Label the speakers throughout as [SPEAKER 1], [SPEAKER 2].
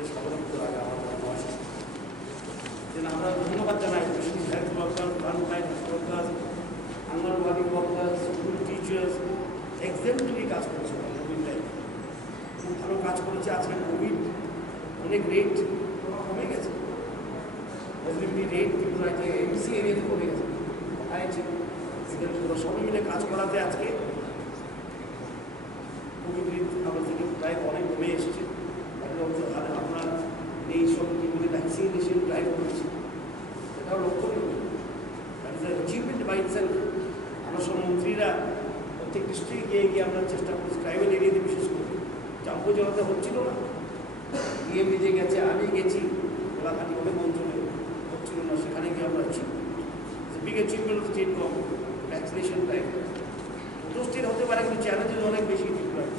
[SPEAKER 1] আমার আমরা ধন্যবাদ জানাই ওয়ার্কার্স স্কুল টিচার্স এক্সাম্পলি কাজ করছে ভালো কাজ করেছে আজকে কোভিড অনেক রেট কমে গেছে পজিটিভিটি রেট কিন্তু একটা এমসি এরিয়াতে কমে গেছে আইছে সবাই মিলে কাজ করাতে আজকে আমাদের থেকে প্রায় অনেক কমে এসেছে তারপরে অবশ্য আর আপনার এই সব কীভাবে ভ্যাকসিনেশন ড্রাইভ করেছে সেটাও লক্ষণীয় that is achievement by itself আমরা সব মন্ত্রীরা প্রত্যেক ডিস্ট্রিক্টে গিয়ে গিয়ে আমরা চেষ্টা করছি ট্রাইবেল এরিয়াতে বিশেষ করে। চাম্পু জলাতে হচ্ছিল না। গিয়ে নিজে গেছে, আমি গেছি, গোলাঘাটি অনেক অঞ্চলে হচ্ছিল না, সেখানে গিয়ে আমরা big achievement of state government vaccination time দুটো স্টেট হতে পারে, কিন্তু চ্যালেঞ্জেস অনেক বেশি ডিফারেন্ট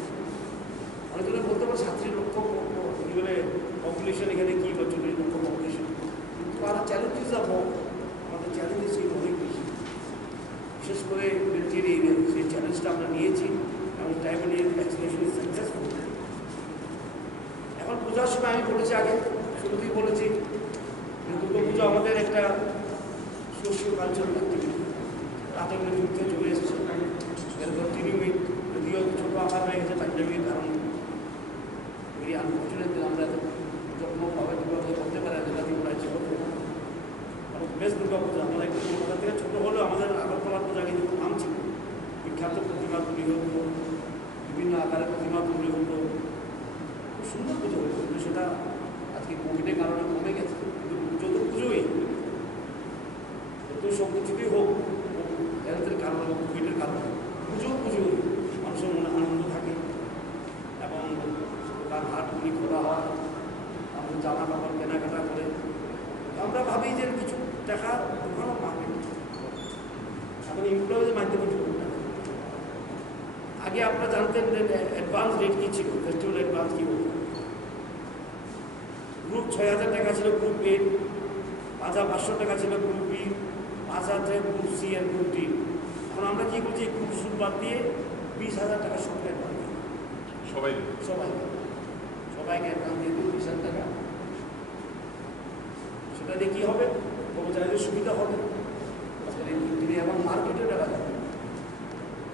[SPEAKER 1] অনেক জনে বলতে পারে সাতত্রিশ লক্ষ কী পপুলেশন এখানে কী বা চল্লিশ লক্ষ পপুলেশন কিন্তু আর চ্যালেঞ্জেস আপ আমাদের চ্যালেঞ্জেস বিশেষ করে মিলিটারি এরিয়া সেই চ্যালেঞ্জটা আমরা নিয়েছি এবং টাইমে নিয়ে ভ্যাকসিনেশন সাকসেসফুল এখন পূজার সময় আমি বলেছি আগে, শুরুতেই বলেছি দুর্গা পুজো আমাদের একটা সোশিও কালচারাল অ্যাক্টিভিটি তাতে করে যুক্তে চলে এসেছে। এর কন্টিনিউইং যদিও ছোটো আকার হয়ে গেছে প্যান্ডামিকের কারণে ভেরি আনফর্চুনেট আমরা এত যত্নভাবে দুর্গাপুজো করতে পারি যেটা ত্রিপুরায় ছিল। কারণ বেশ দুর্গা পুজো আমাদের একটু কলকাতা থেকে ছোটো হলেও আমাদের আগরতলার পূজা কিন্তু নাম ছিল বিখ্যাত প্রতিমা তৈরি হতো বিভিন্ন আকারের প্রতিমা তৈরি হতো খুব সুন্দর পুজো হতো কিন্তু সেটা আজকে কোভিডের কারণে কমে গেছে। কিন্তু পুজো তো পুজোই তো সব কিছুতেই হোক হেলথের কারণে হোক কোভিডের কারণে, পুজো পুজো মানুষের মনে আনন্দ থাকে। এবং তার হাটগুলি খোলা হয় আমাদের জামা কাপড় কেনাকাটা করে। আমরা ভাবি যে কিছু টাকা দোকানও পাবে। এখন এমপ্লয়ের মাধ্যমে আগে আপনারা জানতেন যে অ্যাডভান্স রেট কী ছিল? ফেস্টিভ্যাল অ্যাডভান্স কী বলতো গ্রুপ ছয় হাজার টাকা ছিল গ্রুপ এ পাঁচ হাজার পাঁচশো টাকা ছিল গ্রুপ বি পাঁচ হাজার গ্রুপ সি আর গ্রুপ ডি এখন আমরা কী করছি গ্রুপ সুদ বাদ দিয়ে বিশ হাজার টাকা সবকে অ্যাডভান্স দিই।
[SPEAKER 2] সবাই
[SPEAKER 1] সবাই সবাইকে অ্যাডভান্স দিয়ে দিই বিশ হাজার টাকা। সেটা দিয়ে কী হবে? কর্মচারীদের সুবিধা হবে।